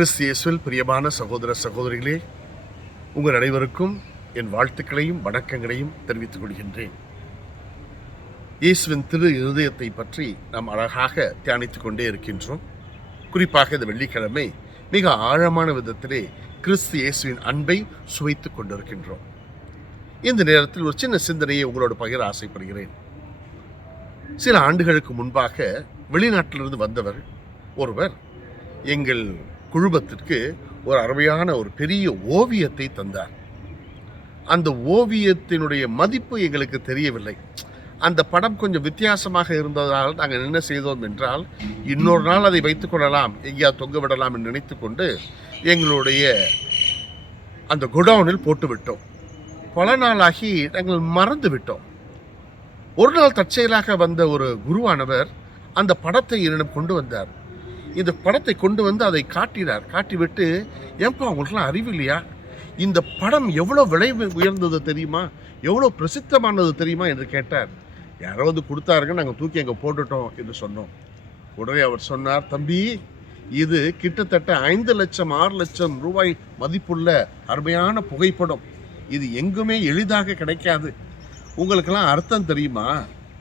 கிறிஸ்து இயேசுவில் பிரியமான சகோதர சகோதரிகளே, உங்கள் அனைவருக்கும் என் வாழ்த்துக்களையும் வணக்கங்களையும் தெரிவித்துக் கொள்கின்றேன். இயேசுவின் திரு இருதயத்தை பற்றி நாம் அழகாக தியானித்துக் கொண்டே இருக்கின்றோம். குறிப்பாக இந்த வெள்ளிக்கிழமை மிக ஆழமான விதத்திலே கிறிஸ்து இயேசுவின் அன்பை சுவைத்துக் கொண்டிருக்கின்றோம். இந்த நேரத்தில் ஒரு சின்ன சிந்தனையை உங்களோடு பகிர ஆசைப்படுகிறேன். சில ஆண்டுகளுக்கு முன்பாக வெளிநாட்டிலிருந்து வந்தவர் ஒருவர் எங்கள் குழுமத்திற்கு ஒரு அருமையான ஒரு பெரிய ஓவியத்தை தந்தார். அந்த ஓவியத்தினுடைய மதிப்பு எங்களுக்கு தெரியவில்லை. அந்த படம் கொஞ்சம் வித்தியாசமாக இருந்ததால் நாங்கள் என்ன செய்தோம் என்றால், இன்னொரு நாள் அதை வைத்துக் கொள்ளலாம், எங்கேயா தொங்க விடலாம் என்று நினைத்து கொண்டு எங்களுடைய அந்த குடவுனில் போட்டுவிட்டோம். பல நாளாகி நாங்கள் மறந்து விட்டோம். ஒரு நாள் தற்செயலாக வந்த ஒரு குருவானவர் அந்த படத்தை என்னிடம் கொண்டு வந்தார். இந்த படத்தை கொண்டு வந்து அதை காட்டினார். காட்டிவிட்டு, ஏன்பா உங்களுக்குலாம் அறிவு இல்லையா? இந்த படம் எவ்வளோ விலை உயர்ந்தது தெரியுமா, எவ்வளோ பிரசித்தமானது தெரியுமா என்று கேட்டார். யாரோ வந்து கொடுத்தாருங்க, நாங்கள் தூக்கி அங்கே போட்டுட்டோம் என்று சொன்னோம். உடனே அவர் சொன்னார், தம்பி, இது கிட்டத்தட்ட 5 லட்சம் 6 லட்சம் ரூபாய் மதிப்புள்ள அருமையான புகைப்படம். இது எங்குமே எளிதாக கிடைக்காது. உங்களுக்கெல்லாம் அர்த்தம் தெரியுமா,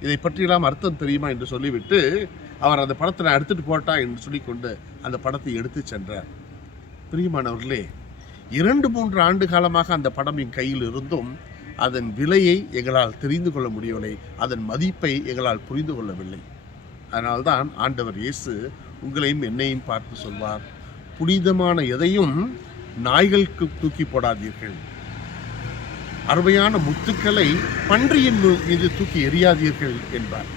இதை பற்றியெல்லாம் அர்த்தம் தெரியுமா என்று சொல்லிவிட்டு அவர் அந்த படத்தை நான் எடுத்துட்டு போட்டா என்று சொல்லிக்கொண்டு அந்த படத்தை எடுத்து சென்றார். பிரியமானவர்களே, 2-3 ஆண்டு காலமாக அந்த படம் என் கையில் இருந்தும் அதன் விலையை எங்களால் தெரிந்து கொள்ள முடியவில்லை, அதன் மதிப்பை எங்களால் புரிந்து கொள்ளவில்லை. அதனால்தான் ஆண்டவர் இயேசு உங்களையும் என்னையும் பார்த்து சொல்வார், புனிதமான எதையும் நாய்களுக்கு தூக்கி போடாதீர்கள், அருமையான முத்துக்களை பன்றியின் மீது தூக்கி எறியாதீர்கள் என்பார்.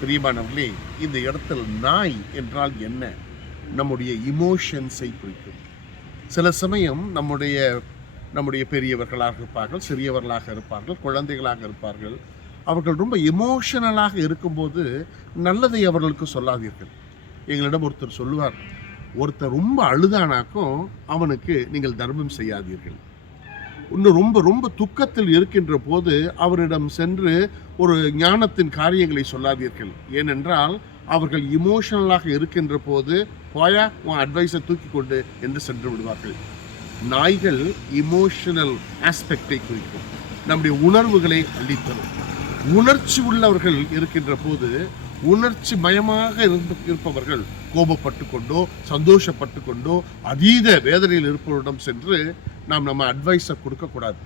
பிரியமானவர்களே, இந்த இடத்தில் நாய் என்றால் என்ன? நம்முடைய இமோஷன்ஸை குறிக்கும். சில சமயம் நம்முடைய பெரியவர்களாக இருப்பார்கள், சிறியவர்களாக இருப்பார்கள், குழந்தைகளாக இருப்பார்கள். அவர்கள் ரொம்ப இமோஷனலாக இருக்கும்போது நல்லதை அவர்களுக்கு சொல்லாதீர்கள். எங்களிடம் ஒருத்தர் சொல்லுவார், ஒருத்தர் ரொம்ப அழுதானாக்கும் அவனுக்கு நீங்கள் தர்மம் செய்யாதீர்கள். இன்னும் ரொம்ப ரொம்ப துக்கத்தில் இருக்கின்ற போது அவரிடம் சென்று ஒரு ஞானத்தின் காரியங்களை சொல்லாதீர்கள். ஏனென்றால் அவர்கள் இமோஷனலாக இருக்கின்ற போது, போயா உன் அட்வைஸை தூக்கி கொண்டு என்று சென்று விடுவார்கள். நாய்கள் இமோஷனல் ஆஸ்பெக்டை குறிக்கும், நம்முடைய உணர்வுகளை அள்ளித்தரும். உணர்ச்சி உள்ளவர்கள் இருக்கின்ற போது, உணர்ச்சி மயமாக இருப்பவர்கள் கோபப்பட்டு கொண்டோ சந்தோஷப்பட்டு கொண்டோ அதீத வேதனையில் இருப்பவரிடம் சென்று நம்ம அட்வைஸை கொடுக்கக்கூடாது.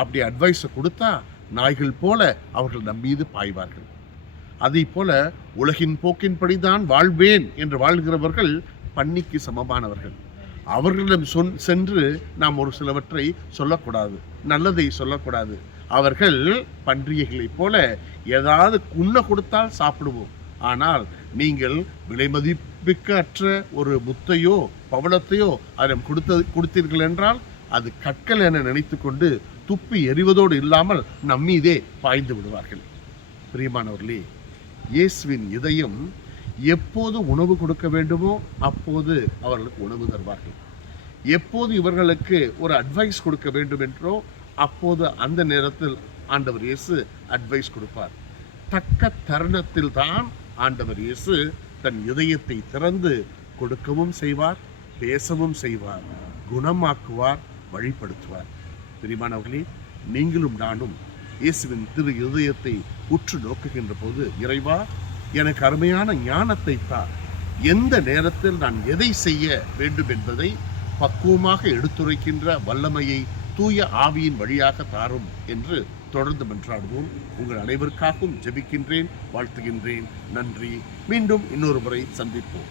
அப்படி அட்வைஸை கொடுத்தா நாய்கள் போல அவர்கள் நம் மீது பாய்வார்கள். அதே போல உலகின் போக்கின்படிதான் வாழ்வேன் என்று வாழ்கிறவர்கள் பன்னிக்கு சமமானவர்கள். அவர்களிடம் சென்று நாம் ஒரு சிலவற்றை சொல்லக்கூடாது, நல்லதை சொல்லக்கூடாது. அவர்கள் பன்றியைகளைப் போல ஏதாவது உண்ண கொடுத்தால் சாப்பிடுவோம். ஆனால் நீங்கள் விலை மதிப்புக்கு அற்ற ஒரு முத்தையோ பவளத்தையோ அதிடம் கொடுத்தீர்கள் என்றால் அது கற்கள் என நினைத்து கொண்டு துப்பி எறிவதோடு இல்லாமல் நம்மீதே பாய்ந்து விடுவார்கள். பிரியமானவர்களே, இயேசுவின் இதயம் எப்போது உணவு கொடுக்க வேண்டுமோ அப்போது அவர்களுக்கு உணவு தருவார்கள். எப்போது இவர்களுக்கு ஒரு அட்வைஸ் கொடுக்க வேண்டும் என்றோ அப்போது அந்த நேரத்தில் ஆண்டவர் இயேசு அட்வைஸ் கொடுப்பார். தக்க தருணத்தில் தான் ஆண்டவர் இயேசு தன் இதயத்தை திறந்து கொடுக்கவும் செய்வார், பேசவும் செய்வார், குணமாக்குவார், வழிபடுத்துவார். பிரியமானவர்களே, நீங்களும் நானும் இயேசுவின் திரு இதயத்தை உற்று நோக்குகின்ற போது, இறைவா எனக்கு அருமையான ஞானத்தை தான், எந்த நேரத்தில் நான் எதை செய்ய வேண்டும் என்பதை பக்குவமாக எடுத்துரைக்கின்ற வல்லமையை தூய ஆவியின் வழியாக தாரும் என்று தொடர்ந்து மன்றாடுவோம். உங்கள் அனைவருக்காகவும் ஜெபிக்கின்றேன், வாழ்த்துகின்றேன். நன்றி. மீண்டும் இன்னொரு முறை சந்திப்போம்.